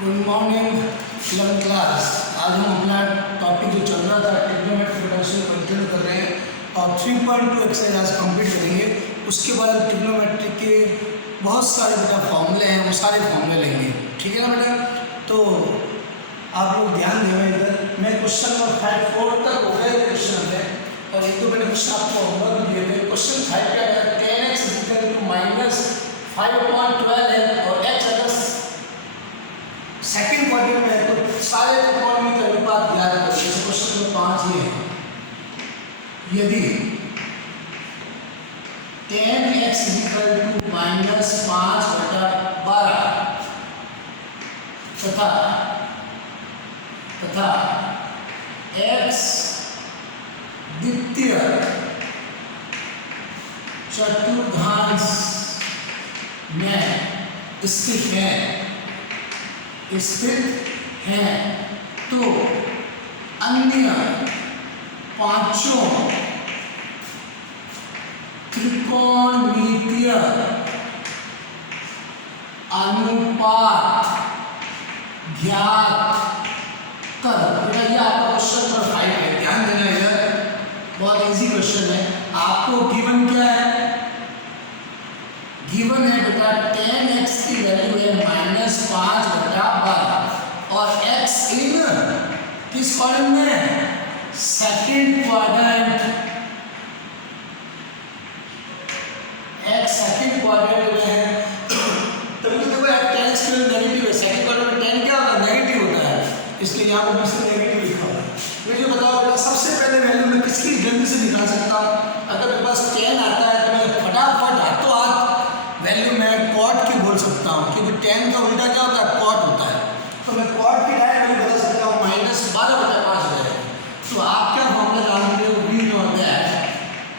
Good morning 11th class. आज हम अपना टॉपिक जो चल रहा था ट्रिग्नोमेट्री पोटेंशियल कंटिन्यू कर रहे हैं और 3.2 एक्सरसाइज आज कंप्लीट करेंगे। उसके बाद ट्रिग्नोमेट्री के बहुत सारे बेटा फॉर्मूले हैं, वो सारे फॉर्मूले लेंगे, ठीक है ना बेटा। तो आप लोग ध्यान दें इधर। मैं क्वेश्चन नंबर 5 4 तक हो गए क्वेश्चन में और एक दो मैंने क्वेश्चन आपको होमवर्क दिए थे। क्वेश्चन 5 क्या है, tan x - 5/12 है और x अगर सेकंड क्वाड्रेंट में है तो सारे त्रिकोणों के अनुपात ज्ञात करें। जैसे क्वेश्चन नंबर 5 ये है, यदि tan x - 5/12 तथा x द्वितीय चतुर्थांश में स्थित है तो अन्य पांचों त्रिकोणमितीय अनुपात ज्ञात कर। बेटा ये आपका क्वेश्चन नंबर 5 है, ध्यान देना इधर, बहुत इजी क्वेश्चन है। आपको गिवन क्या है, गिवन है बेटा tan x की वैल्यू है -5/12 और x इन किस क्वाड्रेंट में, second quadrant. x second quadrant में है तभी तो देखो tan x की वैल्यू नेगेटिव है। सेकंड क्वाड्रेंट में tan क्या होता है, नेगेटिव होता है, इसलिए यहाँ पर इसमें नेगेटिव लिखा हुआ है। मुझे बताओ बेटा सबसे पहले वैल्यू मैं किसकी जल्दी से निकाल सकता हूँ। अगर मेरे पास tan आता है तो मैं फटाफट हाथों हाथ वैल्यू मैं कॉट की बोल सकता हूँ, क्योंकि tan का उल्टा क्या होता है, कॉट होता है। तो मैं कॉट की डायरेक्ट वैल्यू बता सकता हूँ -12/5 हो जाएगा। तो आप क्या फॉर्मूला जानते हो, we know that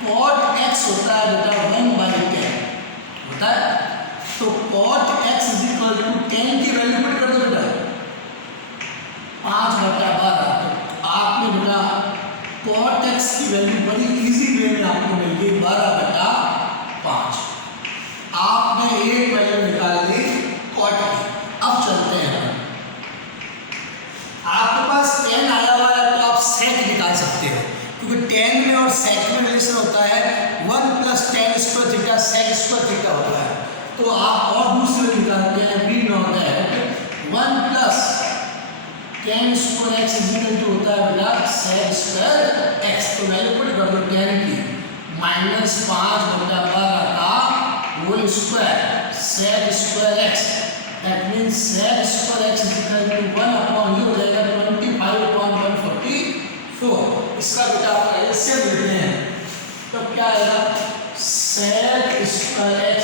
cot x होता है बेटा 1/10 होता है। तो cot x tan की वैल्यू पुट कर दो बेटा 5/12। तो आपने बेटा cot x की वैल्यू बड़ी इजी वे में आपको मिल गई 12/5। आपने एक वैल्यू निकाल ली cot की। अब चलते हैं, आपके पास tan आया हुआ है तो आप sec निकाल सकते हो, क्योंकि tan में और sec में रिलेशन होता है 1 + tan² थीटा sec² थीटा होता है। तो आप और दूसरे निकालते हैं, we know that 1 + tan² x होता है बेटा sec² x। तो वैल्यू पुट कर दो tan की -5/12 का whole square sec² x। That means sec² x 1/, ये हो जाएगा 25/144। इसका बेटा आप एलसीएम लेते हैं तो क्या आएगा, sec² x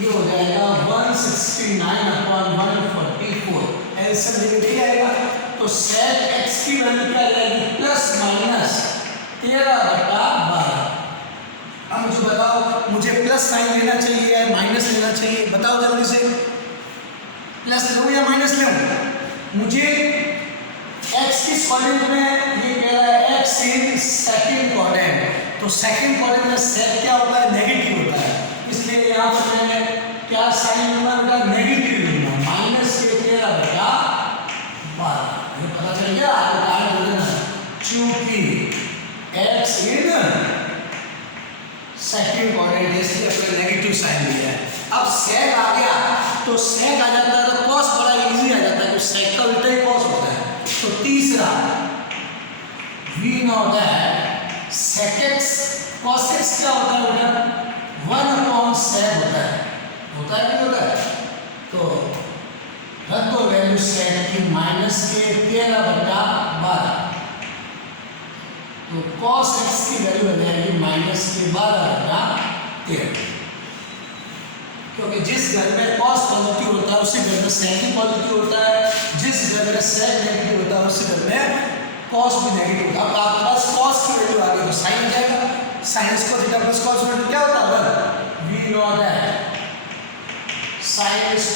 ये हो जाएगा 169/144। एलसीएम लेके नहीं आएगा तो sec x की वैल्यू क्या आ जाएगी, ±13/12। अब मुझे बताओ, मुझे प्लस साइन लेना चाहिए या माइनस लेना चाहिए, बताओ जल्दी से। प्लस लूं या माइनस लूं, मुझे x किस क्वाड्रेंट में, ये कह रहा है x इन सेकंड क्वाड्रेंट। तो सेकंड क्वाड्रेंट में sec क्या होता है, नेगेटिव होता है, इसलिए यहाँ पर मैंने क्या साइन लूंगा बेटा, नेगेटिव लूंगा, -13/12। ये पता चल गया, आगे बोल देना, चूंकि x इन सेकंड क्वाड्रेंट है इसलिए अपने नेगेटिव साइन लिया है। अब sec आ गया तो sec आ जाता है तो cos बड़ा इजी आ जाता है, क्योंकि sec का उल्टा ही cos होता है। तो तीसरा, we know that sec x cos x क्या होता है बेटा, 1/sec होता है नहीं होता है। तो रख दो वैल्यू sec की -13/12। तो cos x की वैल्यू हो जाएगी -12/13। क्योंकि जिस घर में cos पॉजिटिव होता है उसी घर में sec भी पॉजिटिव होता है, जिस घर में sec नेगेटिव होता है उसी घर में cos भी नेगेटिव होता है। अब आपके पास cos की वैल्यू आ गई तो sin आ जाएगा, sin² थीटा + cos² क्या होता है, we know that sin² x +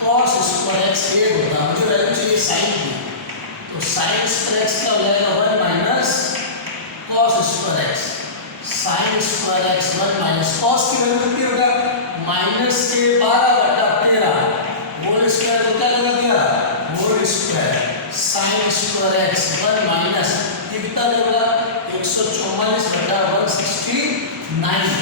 cos² x 1 होता है। मुझे वैल्यू चाहिए sin की, तो sin² x क्या हो जाएगा 1 - cos² x। Sine square x one minus cos की वैल्यू कितनी होगा माइनस के 12/13 वो स्क्वायर एक्स 1 माइनस कितना देगा 144/169।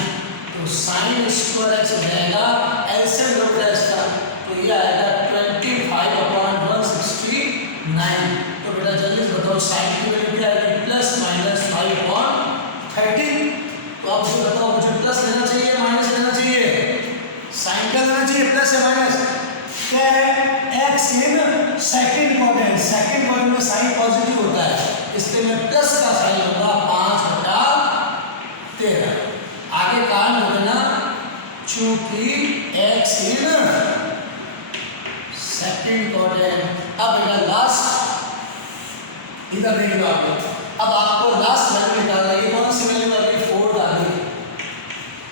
तो साइन स्क्वायर एक्स रहेगा ऐसे लोग इसका, तो ये आएगा 25/169। तो बेटा जल्दी से बताओ साइन की वैल्यू क्या आएगी प्लस माइनस 5/13। तो आप मुझे बताओ मुझे प्लस लेना चाहिए माइनस लेना चाहिए? साइन का लेना चाहिए प्लस या माइनस? क्या है x in second quadrant, second quadrant में साइन पॉजिटिव होता है इसलिए मैं प्लस का साइन लूंगा 5/13। आगे कारण हो ना चूंकि x इन सेकंड क्वाड्रेंट। अब बेटा लास्ट इधर देख लो आप लोग, अब आपको लास्ट वैल्यू निकालना है। कौन सी वैल्यू आ गई 4 आ गई।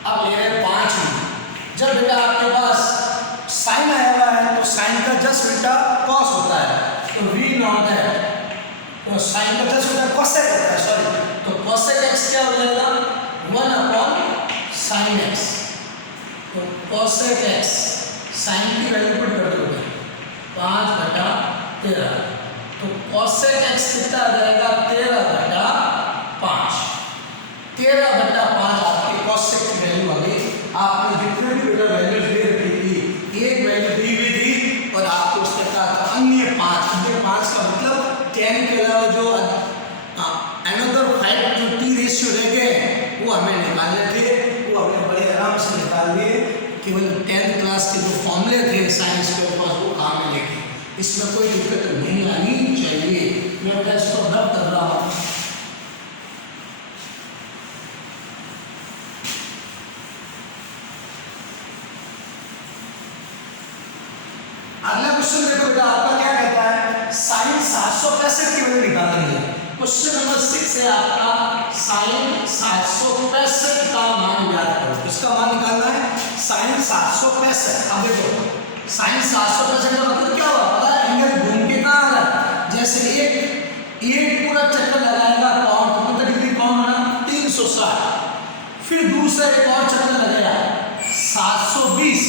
अब ले रहे हैं 5 में। जब बेटा आपके पास साइन आया हुआ है तो साइन का जस्ट उल्टा कॉस होता है, तो वी नॉट है तो साइन का जस्ट उल्टा कोसेक होता है, सॉरी। तो कोसेक एक्स क्या हो जाएगा 1/sin x। तो कोसेक एक्स साइन की वैल्यू पुट कर दो 5/13। तो कोसेक एक्स कितना आ जाएगा 13/5। 13/5 आपके कोसेक की वैल्यू आ गई। आपने जितने भी बेटा वैल्यूज दे रखी थी एक वैल्यू दी हुई थी और आपको उसके साथ अन्य 5 का मतलब 10 के अलावा जो अनदर 5 जो टी रेशियो रह गए वो हमें निकालने थे, वो हमने बड़े आराम से निकाल लिए। केवल 10th क्लास के जो फॉर्मूले थे साइंस के पास वो काम में लेके, इसमें कोई दिक्कत नहीं आनी चाहिए। मैं बेटा इसको रब कर रहा हूँ। अगला क्वेश्चन देखो बेटा आपका क्या कहता है साइन 765 की वैल्यू निकालनी है। क्वेश्चन नंबर 6 है आपका साइन 765 का मान ज्ञात करो। इसका मान निकालना है साइन 765। अब देखो साइन 765 का मतलब क्या हुआ पता है, एंगल घूम के कहां आ रहा है। जैसे एक पूरा चक्कर लगाएगा कौन तो कितने डिग्री कौन बना 360, फिर दूसरा एक और चक्कर लगाया 720।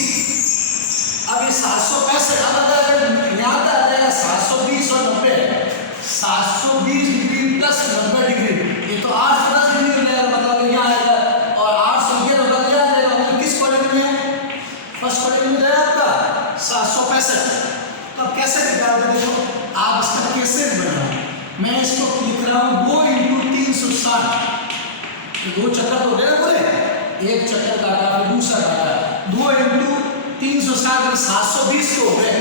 अब ये 765 अब अगर यहाँ तक आ जाएगा 720 और 90, 720 डिग्री प्लस 90 डिग्री, ये तो 810 डिग्री हो जाएगा। मतलब यहाँ आएगा और 811 होगा क्या आ जाएगा। मतलब किस क्वाड्रेंट में फर्स्ट क्वाड्रेंट में जाएगा आपका 765। तो अब कैसे निकालते देखो आप इसका कैसे बनाओ। मैं इसको लिख रहा हूँ 2 × 360। दो चक्कर तो हो गए ना पूरे, एक चक्कर काटा फिर दूसरा काटा, 2 × 360 में 720 को हो गए,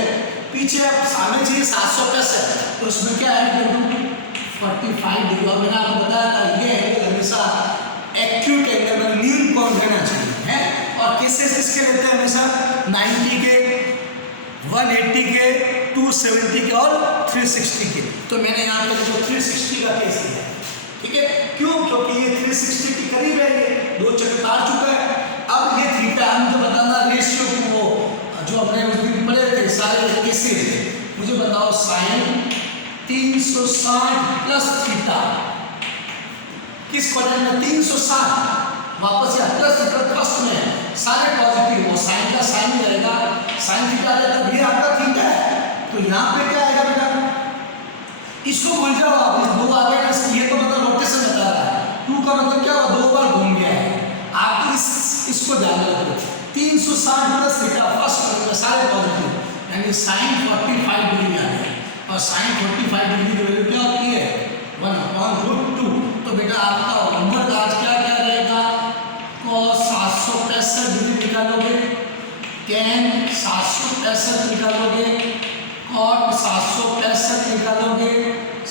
पीछे अब सामने चाहिए 765 तो उसमें क्या ऐड कर दूं 45 डिग्री। और मैंने आपको बताया था ये एंगल हमेशा एक्यूट एंगल में न्यून कोण रहना चाहिए है। और केसेस किसके लेते हैं हमेशा 90 के 180 के 270 के और 360 के। तो मैंने यहाँ पर जो 360 का केस लिया, ठीक है क्यों, क्योंकि ये 360 के करीब है, ये दो चक्कर काट चुका है। अब ये थीटा हम जो बताना रेशियो को जो अपने उस दिन पढ़े थे सारे केसेस, मुझे बताओ साइन 360 प्लस थीटा किस क्वाड्रेंट में 360 वापस या प्लस थीटा फर्स्ट में सारे पॉजिटिव वो साइन का साइन ही रहेगा, साइन थीटा आ जाएगा, ये आपका थीटा है। तो यहाँ पे क्या आएगा बेटा इसको भूल जाओ आप, इस दो आ गया ये तो मतलब रोटेशन बता रहा है, 2 का मतलब क्या हुआ 2 बार घूम गया है। आप इसको ध्यान रखो 360 प्लस थीटा फर्स्ट में सारे पॉजिटिव यानी साइन 45 डिग्री आ गया और साइन 45 डिग्री की वैल्यू क्या होती है 1/√2। तो बेटा आपका होमवर्क आज क्या क्या रहेगा cos 765 डिग्री निकालोगे, tan 765 निकालोगे, cot 765 निकालोगे,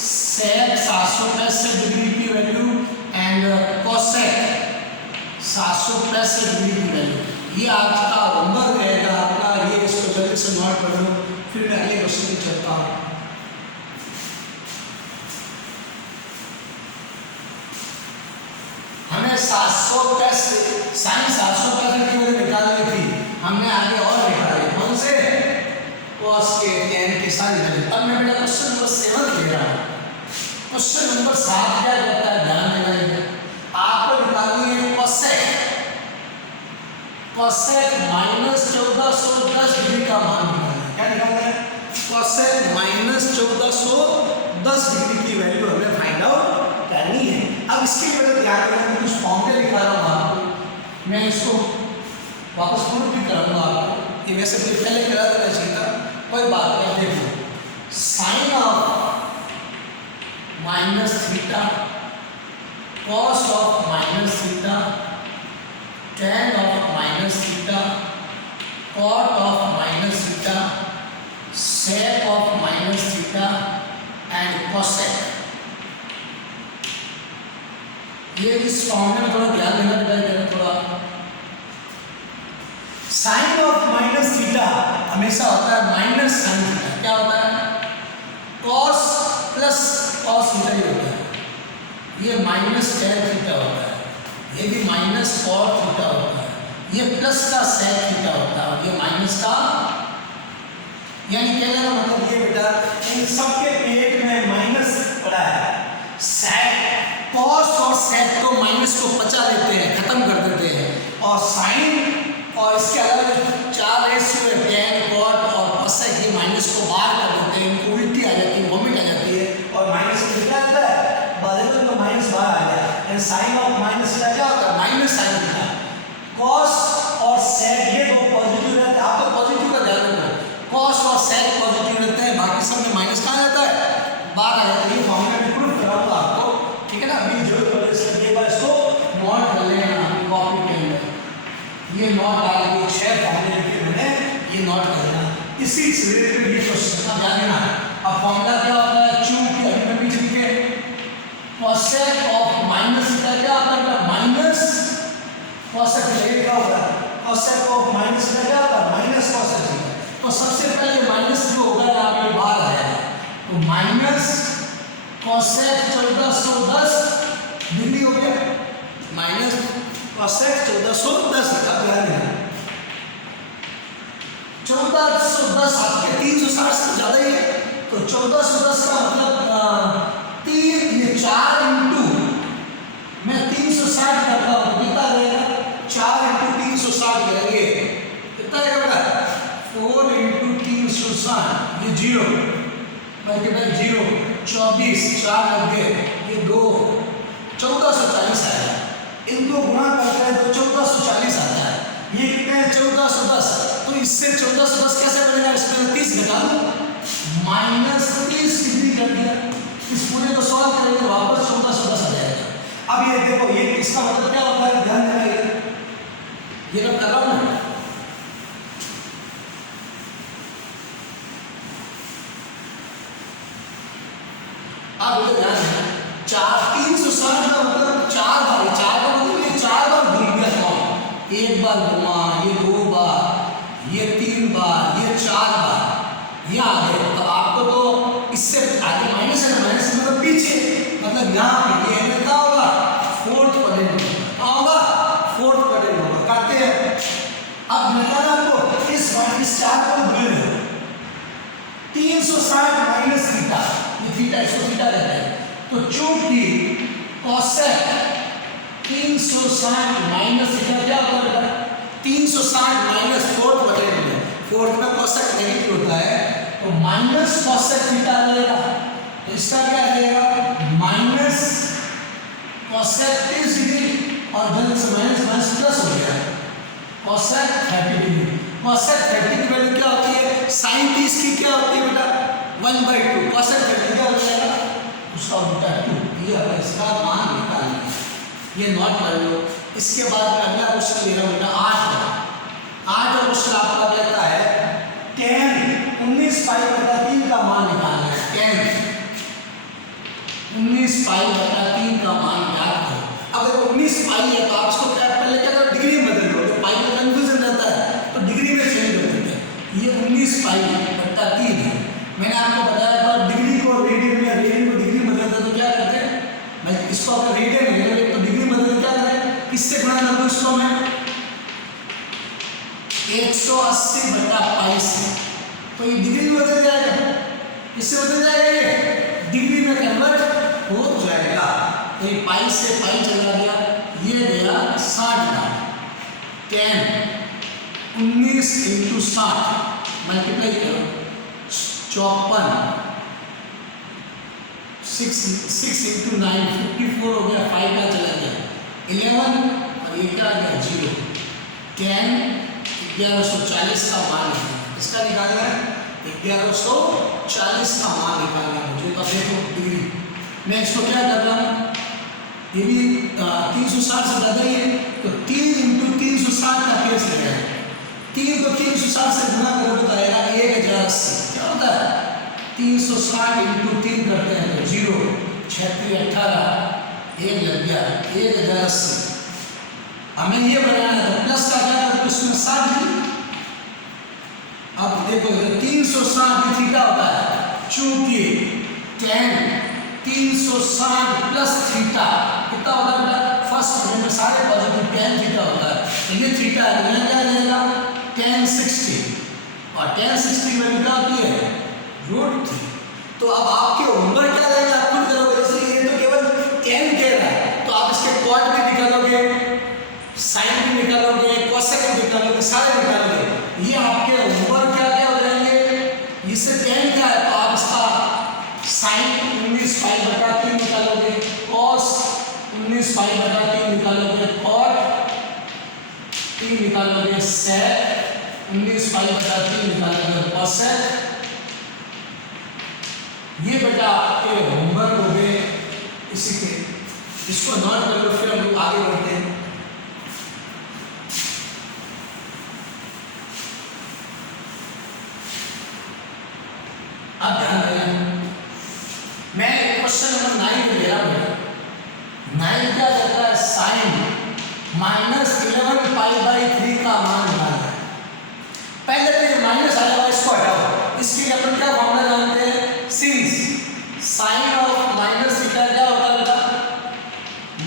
sec 765 डिग्री की वैल्यू एंड cosec 765 डिग्री की वैल्यू। ये आज का होमवर्क रहेगा आपका, ये इसको जल्दी से नोट कर लो फिर मैं अगले क्वेश्चन पे चलता हूँ। हमें 765 साइन 765 की वैल्यू निकालनी थी, हमने आगे और निकाले कौन से cos के tan के सारी वैल्यू। अब मैं बेटा क्वेश्चन नंबर 7 ले रहा हूँ। क्वेश्चन नंबर 7 क्या कहता है ध्यान देना है, आपको निकालनी है cosec -1410 डिग्री का मान निकालना है। क्या निकालना है कोसेक माइनस 1410 डिग्री की वैल्यू हमें फाइंड आउट करनी है। अब इसके लिए अगर ध्यान रखना, मैं कुछ फॉर्मूले लिखा रहा हूँ आपको, मैं इसको वापस प्रूव भी कराऊंगा आपको, ये वैसे भी पहले करा देना चाहिए था, कोई बात नहीं। देखो sine of minus theta, cos of minus theta, tan of minus theta, cot of minus theta, sec of minus theta and cosec। ये इस फॉर्मूले में थोड़ा ध्यान देना थोड़ा। साइन ऑफ माइनस थीटा हमेशा होता है माइनस साइन थीटा। क्या होता है? cos प्लस cos थीटा ही होता है। ये माइनस tan थीटा होता है, ये भी माइनस cot थीटा होता है, ये प्लस का sec थीटा होता है और ये माइनस का, यानी कहने का मतलब ये बेटा इन सबके पेट में माइनस पड़ा है। sec cos और sec तो माइनस को पचा लेते हैं, खत्म कर देते हैं, और साइन और इसके अलावा चार रेशियो है tan cot और cosec, ये माइनस को बाहर कर देते हैं, इनको उल्टी आ जाती है, वोमिट आ जाती है और माइनस कितना आता है बाद में, तो माइनस बाहर आ गया। And sine of minus theta क्या होता है? Minus sine theta. cos और sec ये दो पॉजिटिव रहते हैं, आप तो पॉजिटिव का ध्यान रखो, cos और sec पॉजिटिव रहते हैं, बाकी सब में माइनस कहाँ रहता है? बाहर आ जाता है। ये फॉर्मूला में प्रूफ कराऊंगा आपको, ठीक है ना। अभी जरूरत पड़े इसलिए एक बार इसको नोट कर लेना कॉपी के अंदर, ये नोट डाल के 6 फॉर्मूले लिखे मैंने, ये नोट कर लेना। इसी से रिलेटेड ये क्वेश्चन का ध्यान देना। अब फॉर्मूला क्या होता है? चूंकि अभी मैं पीछे लिखे cosec ऑफ माइनस थीटा क्या आता है? माइनस cosec थीटा क्या होता है? cosec ऑफ माइनस थीटा क्या होता है? Minus cosec theta. तो सबसे पहले माइनस जो होगा यहाँ पे बाहर आएगा, तो माइनस cosec 1410 डिग्री हो गया, माइनस cosec 1410 का ध्यान देना। 1410 आपके 360 से ज्यादा ही है, तो 1410 का मतलब 3 ये 4 इंटू मैं 360 करता हूँ, कितना रहेगा? 4 इंटू 360 करेंगे, कितना रहेगा बेटा? 4 इंटू 360, ये 0 मल्टीप्लाई 0, 24 4 लग गए, ये 2, 1440 आएगा। इनको गुणा करते हैं तो 1440 आता है। ये कितने हैं? 1410। तो इससे 1410 कैसे बनेगा? इसमें 30 घटा दो, माइनस 30 डिग्री कर दिया। इस पूरे को सॉल्व करेंगे वापस 1410 आ जाएगा। अब ये देखो, ये इसका मतलब क्या होता है? ध्यान देना, ये मैं कर रहा हूँ ना, अब ये ध्यान देना, 360 का मतलब 4 बार, 4 का मतलब ये 4 बार घूम गया था, एक बार घुमा, ये 2 बार, ये 3 बार, ये 4 बार, ये आ गए। अब आपको तो इससे आगे माइनस है, माइनस मतलब पीछे, मतलब यहाँ पे ये क्या होगा? 4th क्वाड्रेंट होगा, 4th क्वाड्रेंट होगा। करते हैं अब निकालना आपको इस 4 को भूल 360 माइनस थीटा, ये थीटा, इसको थीटा कहते हैं। तो चूंकि cosec 360 माइनस थीटा क्या होगा? 360 माइनस 4th क्वाड्रेंट में, 4th में cosec नेगेटिव होता है, तो माइनस cosec थीटा रहेगा। तो इसका क्या रहेगा? माइनस cosec 30 डिग्री, और जल्द से माइनस माइनस प्लस हो गया, cosec 30 डिग्री। cosec 30 की वैल्यू क्या होती है? sin 30 की क्या होती है बेटा? 1/2। cosec 30 क्या हो जाएगा? उसका उल्टा 2। ये अब इसका मान निकालना है, ये नोट कर लो। इसके बाद में अगला क्वेश्चन ले रहा हूँ बेटा 8 और क्वेश्चन आपका कहता है tan 19π/3 का मान निकालना है। tan 19π/3 का मान याद करो। अब देखो 19π है तो आप इसको पहले क्या करो? डिग्री में बदल लो, तो पाई में कंफ्यूजन रहता है तो डिग्री में चेंज कर देते हैं। ये 19π/3 है। मैंने आपको बताया था डिग्री को रेडियन या रेडियन को डिग्री में बदलते तो क्या करते हैं? मैं इसको अगर रेडियन में ले तो डिग्री में बदल क्या करें? किससे गुणा कर दूं इसको मैं? 180/π से, तो ये डिग्री में बदल जाएगा। किससे बदल जाएगा? ये डिग्री में कन्वर्ट हो जाएगा। तो ये पाई से पाई चला गया, ये गया 60 का। 10 19 × 60 मल्टीप्लाई करो, 54, 6 इंटू 9 54 हो गया, 5 का चला गया 11 और ये क्या आ गया 0। 10 1140 का मान है, इसका निकालना है 1140 का मान निकालना है मुझे। तो देखो डिग्री, मैं इसको क्या कर रहा हूँ, ये भी 360 से ज़्यादा ही है, तो 3 इंटू 360 का केस लगेगा। 3 को 360 से गुणा करोगे तो आएगा 1080। क्या होता है 360 इंटू 3 करते हैं तो 0 36 18 1 लग गया 1080। हमें ये बनाना है तो प्लस का क्या है, उसमें 60। अब देखो 360 थीटा होता है, चूंकि tan 360 प्लस थीटा कितना होता है बेटा, फर्स्ट में सारे पॉजिटिव tan थीटा होता है, तो ये थीटा है, तो यहाँ क्या रहेगा tan 60 और tan 60 की वैल्यू क्या होती है √3। तो अब आपके होमवर्क क्या रहेगा, आप खुद करोगे, जैसे ये तो केवल tan कह रहा है तो आप इसके कॉट भी निकालोगे, साइन भी निकालोगे, कोसेक भी निकालोगे, सारे निकालोगे। ये आपके होमवर्क क्या क्या हो जाएंगे, इससे tan क्या है तो आप इसका साइन 19 पाई बटा 3 निकालोगे, कॉस 19 पाई बटा 3 निकालोगे, कॉट 3 निकालोगे, सेक 19 पाई बटा 3 निकालोगे, कोसेक। ये बेटा आपके होमवर्क हो गए इसी के, इसको नोट कर लो, फिर हम लोग आगे बढ़ते हैं। अब ध्यान देना, मैं क्वेश्चन नंबर 9 पे ले रहा हूँ। 9 क्या कहता है, साइन -11 पाई बाई 3 का मान निकालना है। पहले तो ये माइनस आएगा, इसको हटाओ, इसके लिए अपन क्या फॉर्मूला जानते हैं, since sign of minus theta क्या होता है बेटा,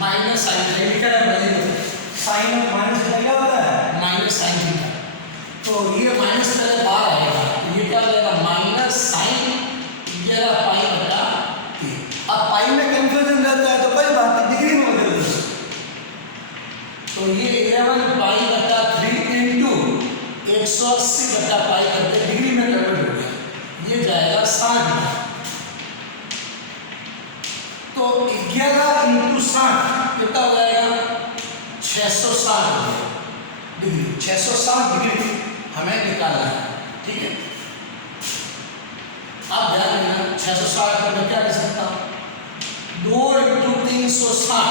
माइनस साइन थीटा। लिखा है भाई, साइन ऑफ माइनस थीटा क्या होता है, माइनस साइन थीटा। तो ये माइनस पहले बाहर आएगा, तो ये क्या हो जाएगा माइनस साइन 11 पाई बटा 3। अब पाई में कंफ्यूजन रहता है तो कोई बात नहीं, डिग्री में बदल दो। तो ये 11 पाई बटा 3 इंटू 180 बटा पाई करके डिग्री में कन्वर्ट हो गया, ये जाएगा 60। तो 11 इंटू 60 कितना हो जाएगा 660 डिग्री। 660 डिग्री हमें निकालना है, ठीक है। अब ध्यान देना 660 को मैं क्या कर सकता हूँ, 2 इंटू 360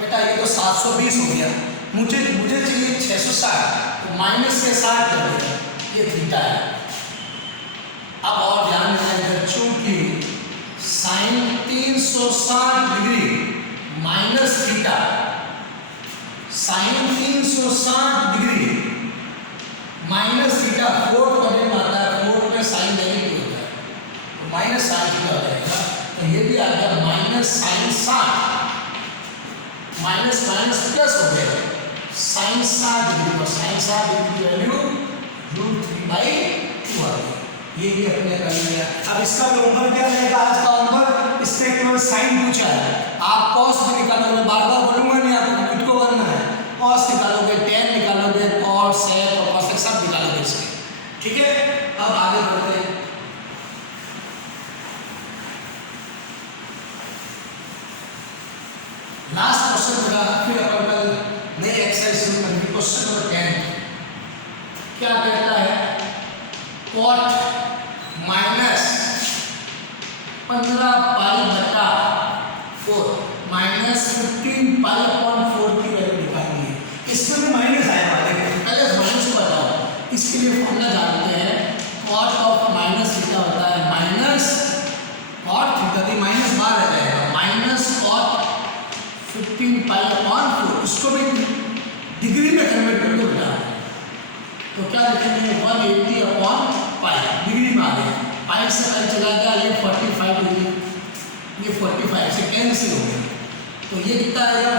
बेटा ये तो 720 हो गया, मुझे चाहिए 660, तो माइनस के 60 कर देगा, ये थीटा है। अब और ध्यान देना, चूंकि sine 360 degree minus theta, sine 360 degree minus theta 4 पढ़ने में आता है, 4 में साइन नेगेटिव होता है, तो माइनस साइन थीटा हो जाएगा। तो ये भी आ गया minus sine 60, minus minus plus हो गया साइन 60 डिग्री, और साइन 60 डिग्री की वैल्यू √3/2 आ गई। ये भी अपने कर लिया। अब इसका जो होमवर्क क्या रहेगा, आज का होमवर्क, इसमें केवल साइन पूछा है, आप कॉस भी निकालो, मैं बार बार बोलूंगा नहीं, आपको खुद को करना है। कॉस निकालोगे, tan निकालोगे, कॉस सेक और कोसेक सब निकालोगे इसके, ठीक है। अब आगे बढ़ते हैं। लास्ट क्वेश्चन मेरा, फिर अपन कल नए एक्सरसाइज शुरू करेंगे। क्वेश्चन नंबर 10 क्या कहता है, कॉट -15 पाई बटा 4 -15 पाई अपॉन 4 की वैल्यू निकालनी है। इसमें भी माइनस आएगा, देखो पहले माइनस को बताओ। इसके लिए फॉर्मूला जानते हैं, कॉट ऑफ माइनस थीटा होता है माइनस कॉट थीटा, दी माइनस बाहर आ जाएगा, माइनस कॉट 15 पाई अपॉन 4। इसको भी डिग्री में कन्वर्ट कर दो बेटा, तो क्या लिखेंगे 180 अपॉन पाई, डिग्री में आ गया, पाई से पाई चला गया, ये 45 डिग्री, ये 45 से कैंसिल हो गया, तो ये कितना आएगा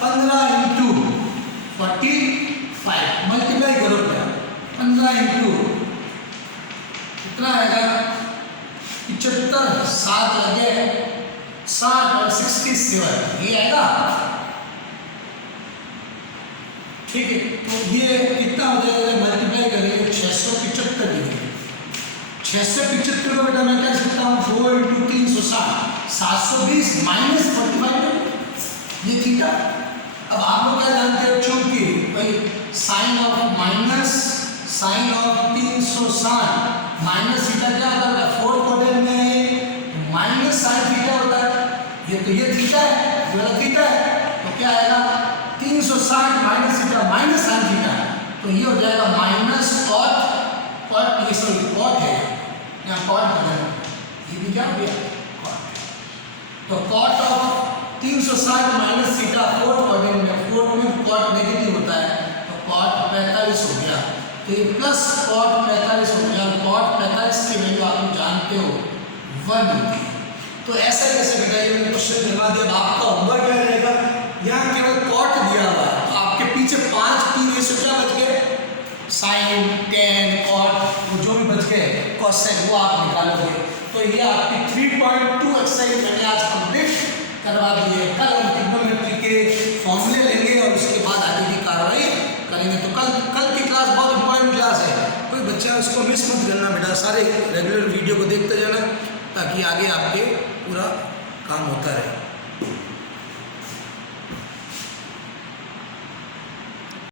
15 इंटू 45 मल्टीप्लाई करो बेटा, 15 इंटू कितना आएगा 75, 7 लगे 60 और 67, ये आएगा, ठीक है। तो ये कितना हो जाएगा, मल्टीप्लाई करेंगे 675 डिग्री, 675 को बेटा मैं क्या लिख सकता हूँ 4 × 360 720 माइनस 45 ये थीटा। अब आप लोग क्या जानते हो चूंकि भाई साइन ऑफ 360 माइनस थीटा क्या होता है, फोर्थ क्वाड्रेंट में माइनस साइन थीटा होता है। ये थीटा है, ये वाला थीटा है, तो क्या आएगा 360 minus theta minus sine theta, तो ये हो जाएगा माइनस कॉट ये सॉरी कॉट है यहाँ कॉट बदलना, ये भी क्या हो गया कॉट। तो cot of 360 minus theta fourth quadrant में कॉट नेगेटिव होता है, तो कॉट 45 हो गया, तो ये प्लस कॉट 45 हो गया। कॉट 45 की वैल्यू आप लोग जानते हो 1 होती है। तो ऐसा कैसे बेटा ये मैंने क्वेश्चन दिलवा दिया। आपका होमवर्क क्या रहेगा, यहाँ केवल कॉट दिया हुआ है, तो आपके पीछे 5 की रेशियो क्या बच गए, साइन टेन कॉट, वो जो भी बच गए कोसाइन वो आप निकालोगे। तो ये आपकी 3.2 एक्सरसाइज मैंने आज कंप्लीट करवा दी है। कल हम ट्रिग्नोमेट्री के फॉर्मूले लेंगे और उसके बाद आगे की कार्रवाई करेंगे। तो कल की क्लास बहुत इंपॉर्टेंट क्लास है, कोई बच्चा उसको मिस मत करना बेटा, सारे रेगुलर वीडियो को देखते जाना ताकि आगे आपके पूरा काम होता रहे।